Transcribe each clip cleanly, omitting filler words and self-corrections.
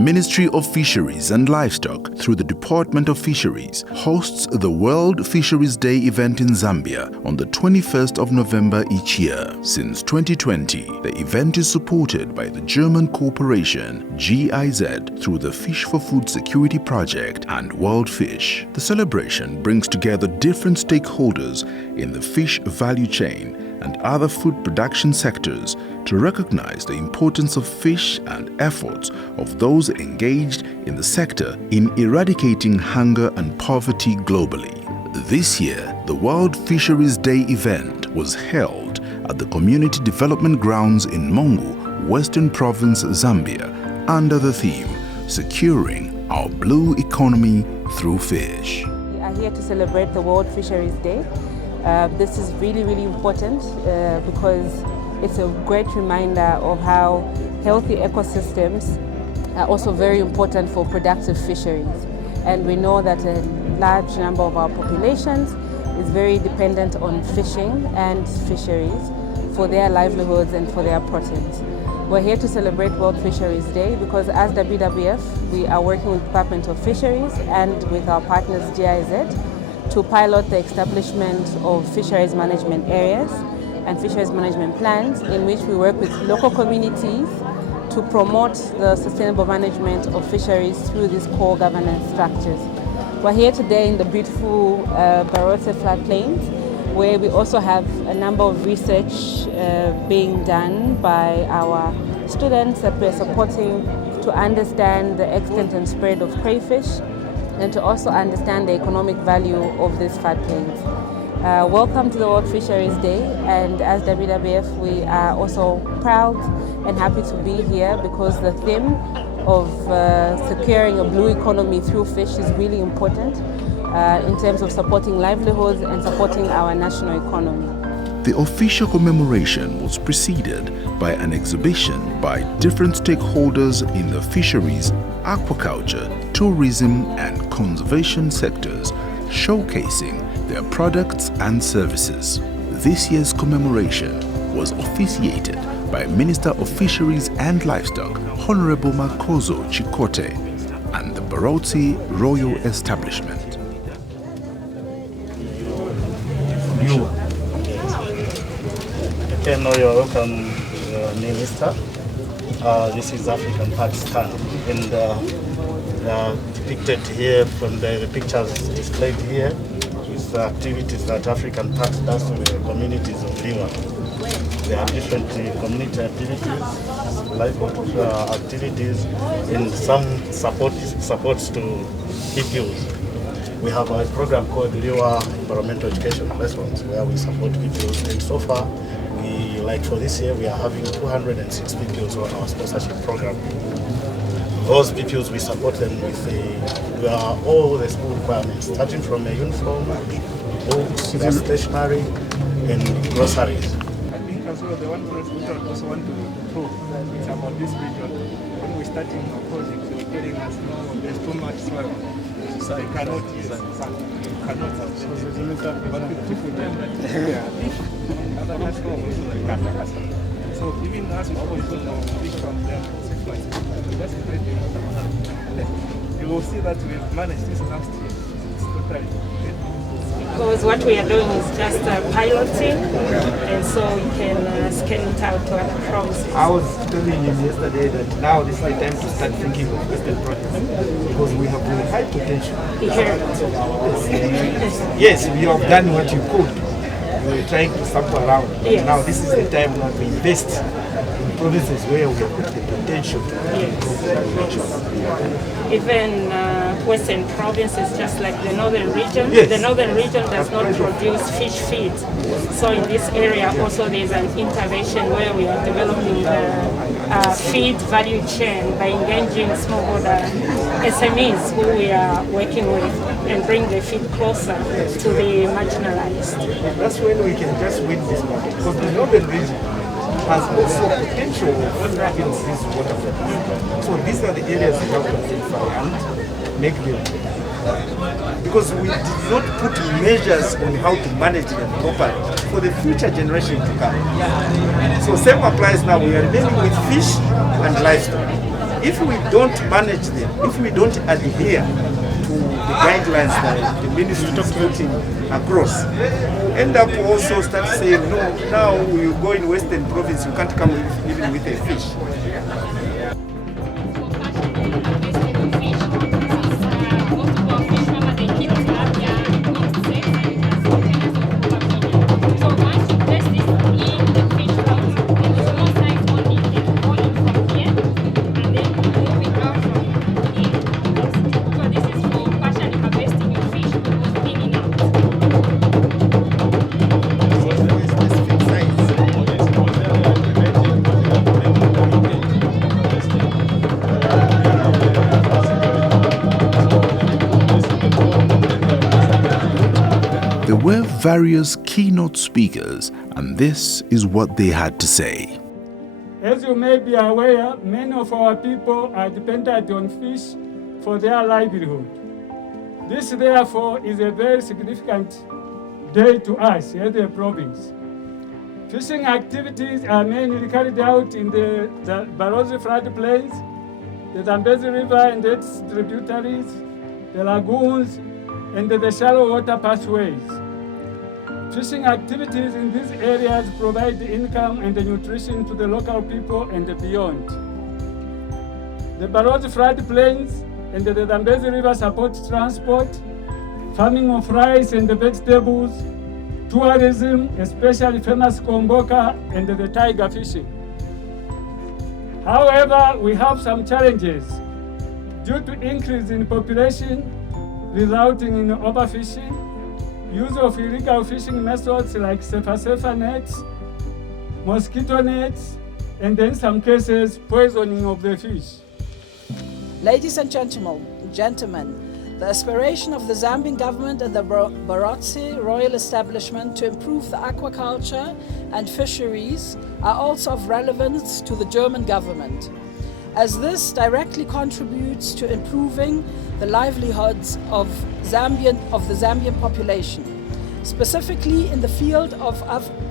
Ministry of Fisheries and Livestock, through the Department of Fisheries, hosts the World Fisheries Day event in Zambia on the 21st of November each year. Since 2020, the event is supported by the German corporation GIZ through the Fish for Food Security Project and World Fish. The celebration brings together different stakeholders in the fish value chain and other food production sectors to recognize the importance of fish and efforts of those engaged in the sector in eradicating hunger and poverty globally. This year, the World Fisheries Day event was held at the Community Development Grounds in Mongu, Western Province, Zambia, under the theme, Securing Our Blue Economy Through Fish. We are here to celebrate the World Fisheries Day. This is really important because it's a great reminder of how healthy ecosystems are also very important for productive fisheries. And we know that a large number of our populations is very dependent on fishing and fisheries for their livelihoods and for their proteins. We're here to celebrate World Fisheries Day because as WWF, we are working with the Department of Fisheries and with our partners GIZ to pilot the establishment of fisheries management areas and fisheries management plans in which we work with local communities to promote the sustainable management of fisheries through these core governance structures. We're here today in the beautiful Barotse floodplains, where we also have a number of research being done by our students that we're supporting to understand the extent and spread of crayfish and to also understand the economic value of these floodplains. Welcome to the World Fisheries Day, and as WWF we are also proud and happy to be here because the theme of securing a blue economy through fish is really important in terms of supporting livelihoods and supporting our national economy. The official commemoration was preceded by an exhibition by different stakeholders in the fisheries, aquaculture, tourism and conservation sectors, showcasing their products and services. This year's commemoration was officiated by Minister of Fisheries and Livestock, Honorable Makozo Chikote, and the Barotse Royal Establishment. Okay, now you're welcome, Minister. This is African Pakistan, and depicted here from the pictures displayed here is the activities that African Pax does to the communities of Liwa. There are different community activities, livelihood activities, and some supports to PPOs. We have a program called Liwa Environmental Education Lessons where we support PPOs, and so far, like for this year, we are having 206 PPOs on our sponsorship program. Those PPOs, we support them with all the school requirements, starting from a uniform, books, stationery, and groceries. I think as well, the one project which I also want to prove is about this region. When we're starting our project, they were telling us, no, there's too much soil, so I cannot use it. You cannot have it. But people tell that if other countries also like that. So even as we always put our big from them, that's the great thing. You will see that we've managed this last year. It's totally great. Because what we are doing is just piloting, and so you can scale it out to other provinces. I was telling him yesterday that now this is the time to start thinking of Western projects because we have really high potential. Yes, we have done what you could. We were trying to sample around. Yes. Now this is the time now to invest in provinces where we have got the potential to improve the agriculture. Even Western provinces, just like the northern region, yes. The northern region does not produce fish feed. So in this area also there's an intervention where we are developing the feed value chain by engaging smallholder SMEs who we are working with and bring the feed closer to the marginalized. That's when we can just win this market because the northern region has also potential of these waterfalls. So these are the areas we have to identify and make them. Because we did not put measures on how to manage them properly for the future generation to come. So same applies now. We are dealing with fish and livestock. if we don't manage them, if we don't adhere to the guidelines that the ministry is putting across, end up also start saying, no, now you go in Western Province, you can't come even with a fish. There were various keynote speakers, and this is what they had to say. As you may be aware, many of our people are dependent on fish for their livelihood. This, therefore, is a very significant day to us as a province. Fishing activities are mainly carried out in the Barozi floodplains, the Zambezi River and its tributaries, the lagoons, and the shallow water pathways. Fishing activities in these areas provide income and nutrition to the local people and beyond. The Barozi floodplains and the Zambezi River support transport, farming of rice and vegetables, tourism, especially famous Komboka and the tiger fishing. However, we have some challenges due to increase in population resulting in overfishing, use of illegal fishing methods like safer nets, mosquito nets, and in some cases, poisoning of the fish. Ladies and gentlemen, the aspiration of the Zambian government and the Barozi Royal Establishment to improve the aquaculture and fisheries are also of relevance to the German government, as this directly contributes to improving the livelihoods of the Zambian population. Specifically in the field of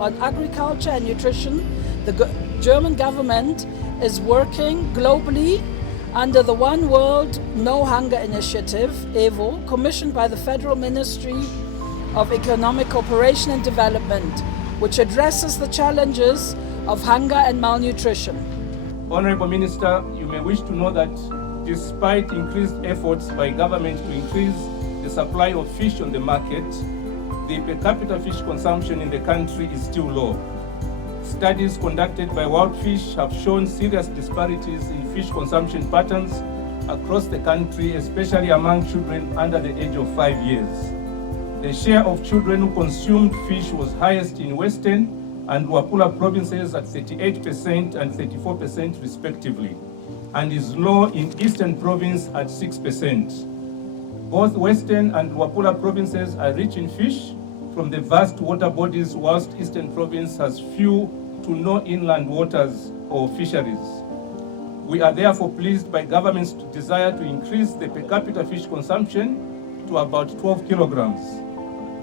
agriculture and nutrition, the German government is working globally under the One World No Hunger Initiative, EVO, commissioned by the Federal Ministry of Economic Cooperation and Development, which addresses the challenges of hunger and malnutrition. Honorable Minister, you may wish to know that despite increased efforts by government to increase the supply of fish on the market, the per capita fish consumption in the country is still low. Studies conducted by World Fish have shown serious disparities in fish consumption patterns across the country, especially among children under the age of 5 years. The share of children who consumed fish was highest in Western and Luapula provinces at 38% and 34% respectively, and is low in Eastern Province at 6%. Both Western and Luapula provinces are rich in fish from the vast water bodies, whilst Eastern Province has few to no inland waters or fisheries. We are therefore pleased by government's desire to increase the per capita fish consumption to about 12 kilograms.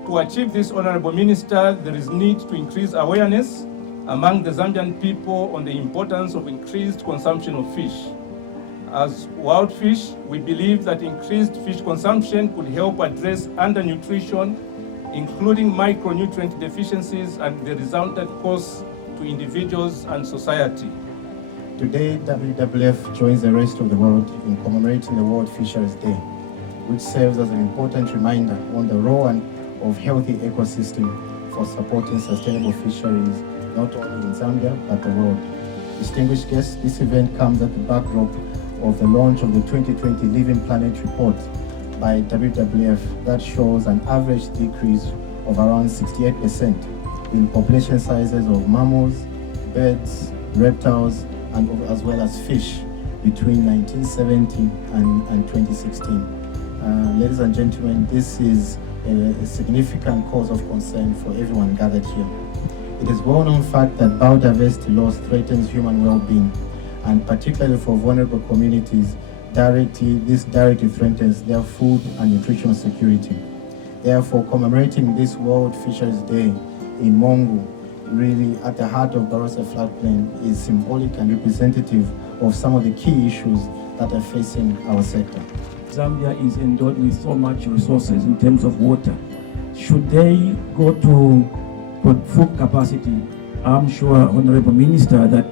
To achieve this, Honorable Minister, there is need to increase awareness among the Zambian people on the importance of increased consumption of fish. As World Fish, we believe that increased fish consumption could help address undernutrition, including micronutrient deficiencies and the resultant costs to individuals and society. Today, WWF joins the rest of the world in commemorating the World Fisheries Day, which serves as an important reminder on the role of healthy ecosystem for supporting sustainable fisheries, not only in Zambia, but the world. Distinguished guests, this event comes at the backdrop of the launch of the 2020 Living Planet report by WWF that shows an average decrease of around 68% in population sizes of mammals, birds, reptiles, and as well as fish between 1970 and 2016. Ladies and gentlemen, this is a significant cause of concern for everyone gathered here. It is a well-known fact that biodiversity loss threatens human well-being, and particularly for vulnerable communities, this directly threatens their food and nutritional security. Therefore, commemorating this World Fisheries Day in Mongu really at the heart of Barossa floodplain is symbolic and representative of some of the key issues that are facing our sector. Zambia is endowed with so much resources in terms of water. Should they go to full capacity, I'm sure, Honorable Minister, that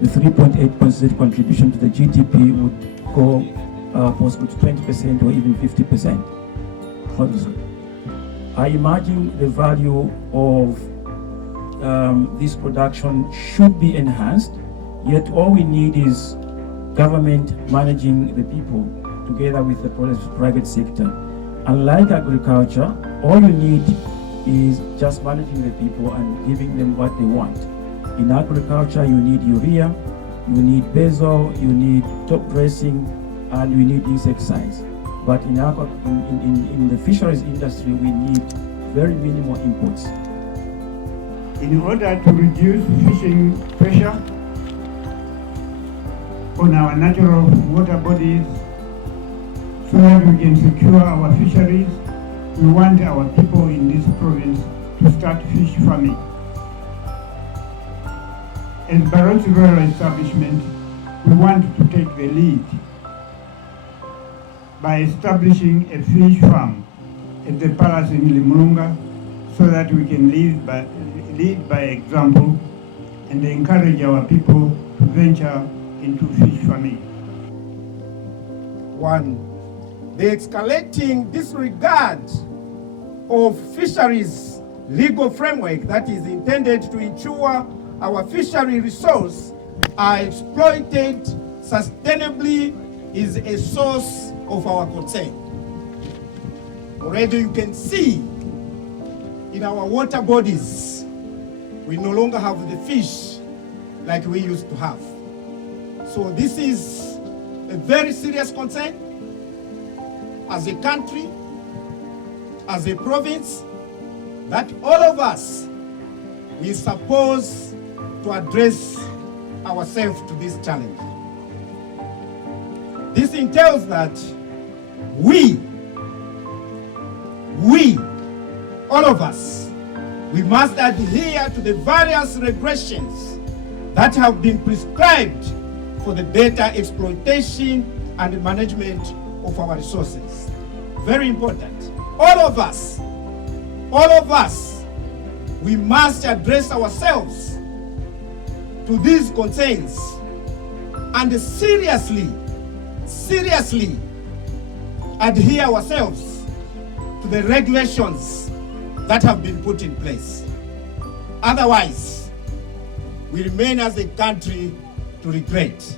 the 3.8% contribution to the GDP would go possible to 20% or even 50%. I imagine the value of this production should be enhanced, yet all we need is government managing the people together with the private sector. Unlike agriculture, all you need is just managing the people and giving them what they want. In agriculture, you need urea, you need basil, you need top dressing, and you need insecticides. But in the fisheries industry, we need very minimal inputs. In order to reduce fishing pressure on our natural water bodies, so that we can secure our fisheries, we want our people in this province to start fish farming. As Barossa Royal Establishment, we want to take the lead by establishing a fish farm at the palace in Limulunga, so that we can lead by example and encourage our people to venture into fish farming. 1. The escalating disregard of fisheries legal framework that is intended to ensure our fishery resources are exploited sustainably is a source of our concern. Already you can see in our water bodies, we no longer have the fish like we used to have. So this is a very serious concern as a country, as a province, that all of us, we supposed to address ourselves to this challenge. This entails that we, all of us, we must adhere to the various regulations that have been prescribed for the better exploitation and management of our resources. Very important. All of us, we must address ourselves to these concerns and seriously adhere ourselves to the regulations that have been put in place. Otherwise, we remain as a country to regret.